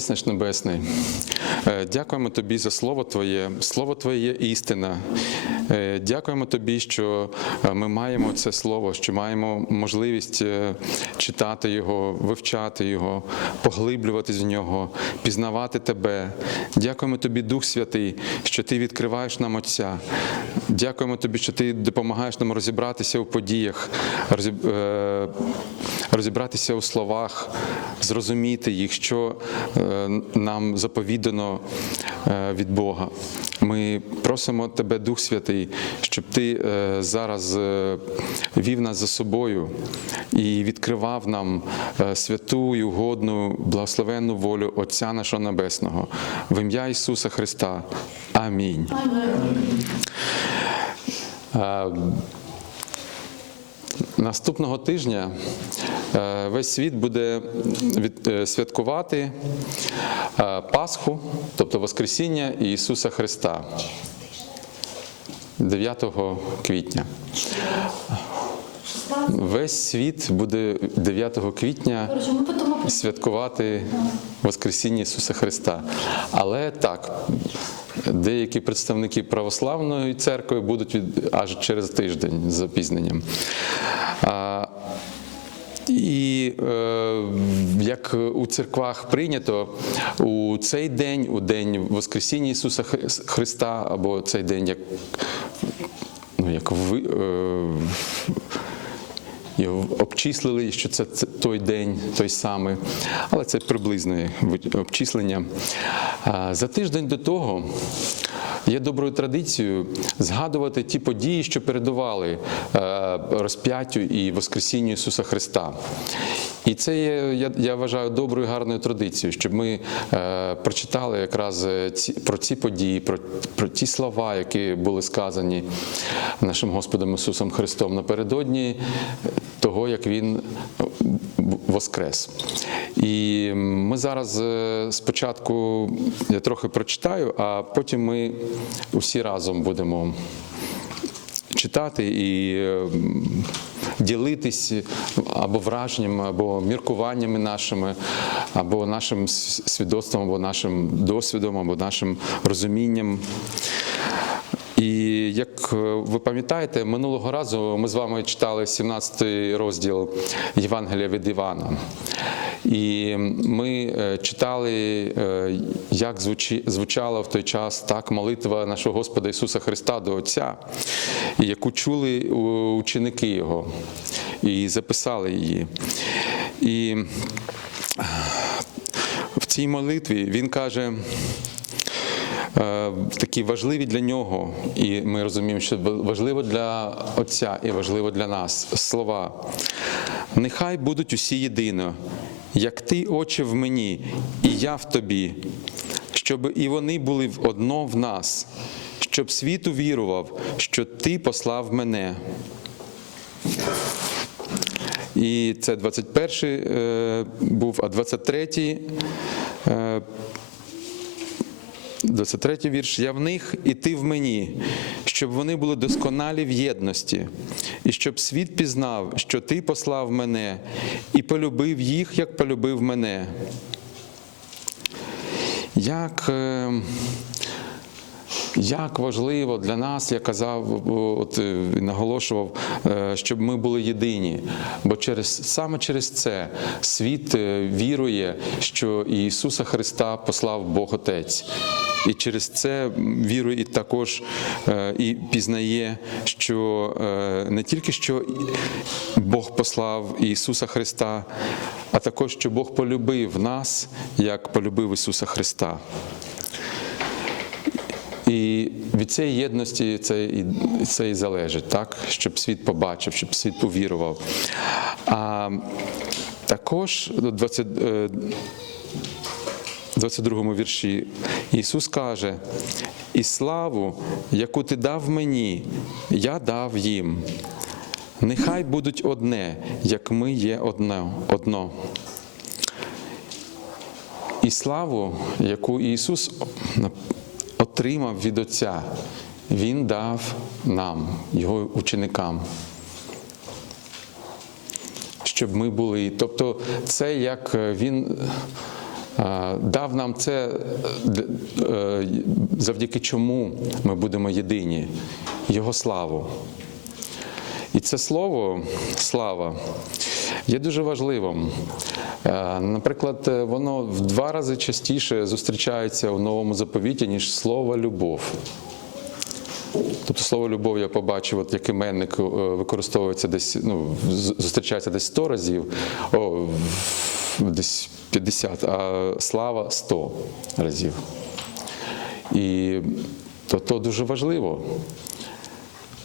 Отець наш Небесний, дякуємо Тобі за Слово Твоє. Слово Твоє є істина. Е, Дякуємо Тобі, що е, ми маємо це слово, що маємо можливість е, читати його, вивчати його, поглиблюватись в нього, пізнавати Тебе. Дякуємо Тобі, Дух Святий, що Ти відкриваєш нам Отця. Дякуємо Тобі, що Ти допомагаєш нам розібратися у подіях, е, розібратися у словах, зрозуміти їх, що е, нам заповідано е, від Бога. Ми просимо Тебе, Дух Святий, щоб Ти е, зараз е, вів нас за собою і відкривав нам святу і угодну, благословенну волю Отця нашого Небесного. В ім'я Ісуса Христа. Амінь. Е, Наступного тижня е, весь світ буде е, святкувати е, Пасху, тобто Воскресіння Ісуса Христа 9 квітня. Весь світ буде 9 квітня святкувати Воскресіння Ісуса Христа. Але так, деякі представники православної церкви будуть аж через тиждень з запізненням. І е, як у церквах прийнято, у цей день, у день Воскресіння Ісуса Христа, або цей день, як, ну, як ви, е, його обчислили, що це, той день, той самий, але це приблизне обчислення. За тиждень до того є доброю традицією згадувати ті події, що передували е, розп'яттю і Воскресінню Ісуса Христа. І це є, я, я вважаю, доброю гарною традицією, щоб ми е, прочитали якраз е, ці, про ці події, про, про ті слова, які були сказані нашим Господом Ісусом Христом напередодні того, як Він воскрес. І ми зараз е, спочатку я трохи прочитаю, а потім ми усі разом будемо читати і е, ділитись або враженнями, або міркуваннями нашими, або нашим свідоцтвом, або нашим досвідом, або нашим розумінням. І як е, ви пам'ятаєте, минулого разу ми з вами читали 17 розділ Євангелія від Івана. І ми е, читали, е, як звучала в той час так молитва нашого Господа Ісуса Христа до Отця, яку чули ученики Його, і записали її. І в цій молитві він каже е, такі важливі для нього, і ми розуміємо, що важливо для Отця і важливо для нас слова. Нехай будуть усі єдино, як ти, Отче, в мені, і я в тобі, щоб і вони були в одно в нас, щоб світ увірував, що ти послав мене. І це 21-й е, був, а 23-й е, 23 вірш. Я в них і ти в мені, щоб вони були досконалі в єдності, і щоб світ пізнав, що ти послав мене, і полюбив їх, як полюбив мене. Як, е, як важливо для нас, я казав, от е, наголошував, е, щоб ми були єдині. Бо через саме через це світ е, вірує, що Ісуса Христа послав Бог Отець. І через це вірує і також і пізнає, що не тільки що Бог послав Ісуса Христа, а також що Бог полюбив нас, як полюбив Ісуса Христа. І від цієї єдності це і, це і залежить, так? щоб світ побачив, щоб світ повірував. А також 20, е, 22 вірші Ісус каже: І славу, яку ти дав мені, я дав їм. Нехай будуть одне, як ми є одне, одно. І славу, яку Ісус отримав від Отця, Він дав нам, Його ученикам. Щоб ми були. Тобто, це як Він е, дав нам це, е, завдяки чому ми будемо єдині, Його славу. І це слово слава є дуже важливим. Е, Наприклад, е, воно в два рази частіше зустрічається у новому заповіті, ніж слово любов. Тобто слово любов я побачив, от як іменник е, використовується десь, ну, зустрічається десь 100 разів, о, десь 50, а слава 100 разів. І то, то дуже важливо.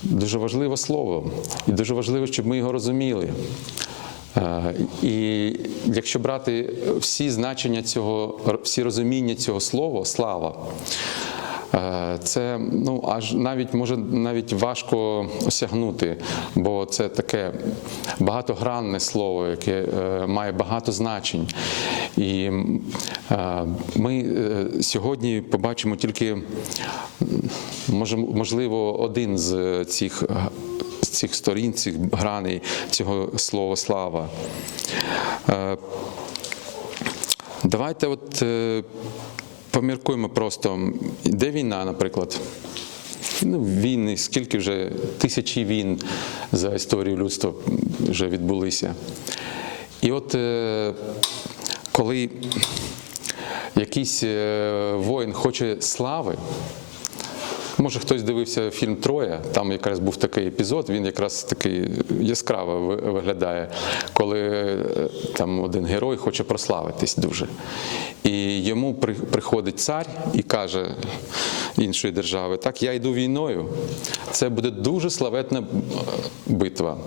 Дуже важливе слово, і дуже важливо, щоб ми його розуміли. Е, І якщо брати всі значення цього, всі розуміння цього слова, слава, е, це ну аж навіть може навіть важко осягнути, бо це таке багатогранне слово, яке е, має багато значень. І е, ми е, сьогодні побачимо тільки може, можливо один з цих з цих сторін, цих граней цього слова слава. Е, Давайте от е, поміркуємо просто, де війна, наприклад. Ну, війни, скільки вже тисячі війн за історію людства вже відбулися. І от е, коли якийсь воїн хоче слави, Може, хтось дивився фільм Троя, там якраз був такий епізод, він якраз такий яскраво виглядає, коли е, там один герой хоче прославитись дуже. І йому приходить цар і каже іншої держави: так, я йду війною, це буде дуже славетна е, битва.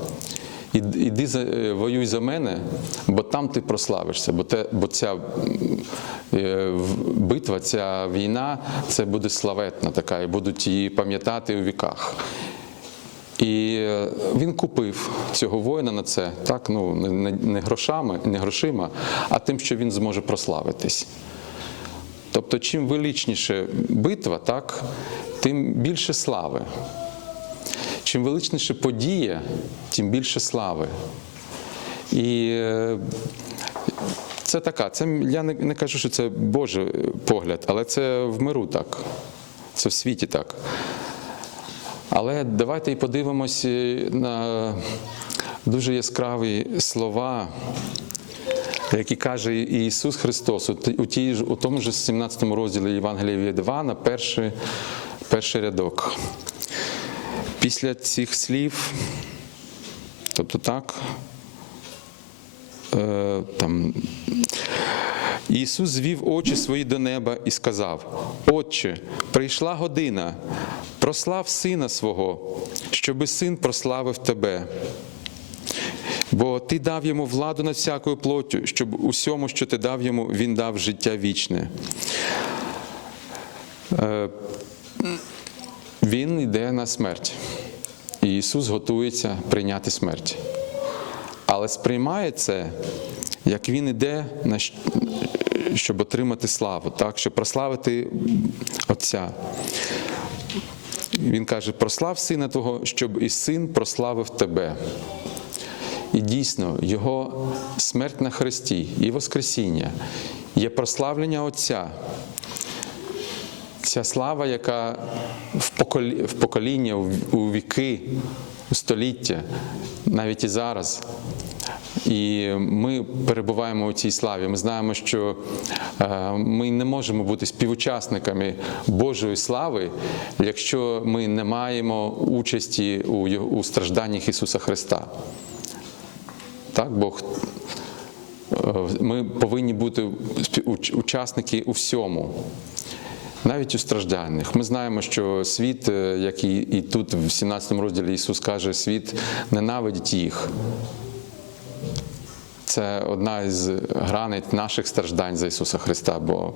Іди е, воюй за мене, бо там ти прославишся, бо, те, бо ця битва, ця війна, це буде славетна така, і будуть її пам'ятати у віках. І е, він купив цього воїна на це, так, ну, не грошами, не грошима, а тим, що він зможе прославитись. Тобто, чим величніше битва, так, тим більше слави. Чим величніше подія, тим більше слави. І е, це така, це я не, не кажу, що це Божий погляд, але це в миру так, це в світі так. Але давайте і подивимось на дуже яскраві слова, які каже Ісус Христос у тій у тому ж 17 розділі Євангелія від Івана, перший, перший рядок. Після цих слів, тобто так, е, там, Ісус звів очі свої до неба і сказав: Отче, прийшла година, прослав сина свого, щоби син прославив тебе. Бо ти дав йому владу над всякою плоттю, щоб усьому, що ти дав йому, він дав життя вічне. Е, Він йде на смерть. І Ісус готується прийняти смерть. Але сприймає це, як Він іде, щоб отримати славу, так? щоб прославити Отця. Він каже: прослав сина Твого, щоб і син прославив тебе. І дійсно, Його смерть на Христі і Воскресіння є прославлення Отця. Ця слава, яка в поколі- в віки, століття, навіть і зараз. І ми перебуваємо у цій славі. Ми знаємо, що е, ми не можемо бути співучасниками Божої слави, якщо ми не маємо участі у, стражданнях Ісуса Христа. Так, Бог Е, ми повинні бути учасники у всьому, навіть у стражданнях. Ми знаємо, що світ, е, як і, і тут в 17 розділі Ісус каже, світ ненавидить їх. Це одна із граней наших страждань за Ісуса Христа, бо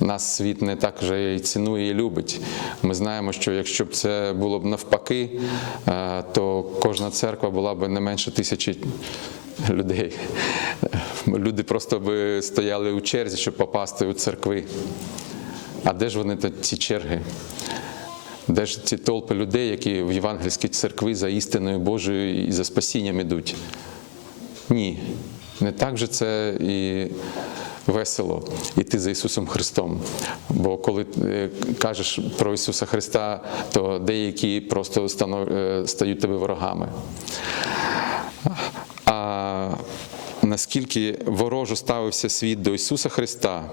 нас світ не так вже і цінує і любить. Ми знаємо, що якщо б це було б навпаки, е, то кожна церква була б не менше тисячі людей. Люди просто би стояли у черзі, щоб попасти у церкви. А де ж вони ці черги? Де ж ці толпи людей, які в євангельській церкві за істиною Божою і за спасінням ідуть? Ні, не так же це і весело йти за Ісусом Христом. Бо коли е, кажеш про Ісуса Христа, то деякі просто е, стають тебе ворогами. А наскільки ворожо ставився світ до Ісуса Христа,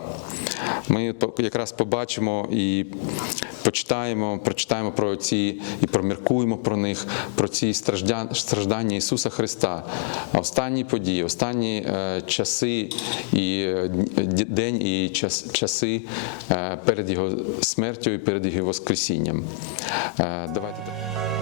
ми якраз побачимо і почитаємо, прочитаємо про ці і проміркуємо про них, про ці страждання Ісуса Христа. Останні події, останні е, часи і е, день і час, часи е, перед Його смертю і перед Його Воскресінням. Давайте.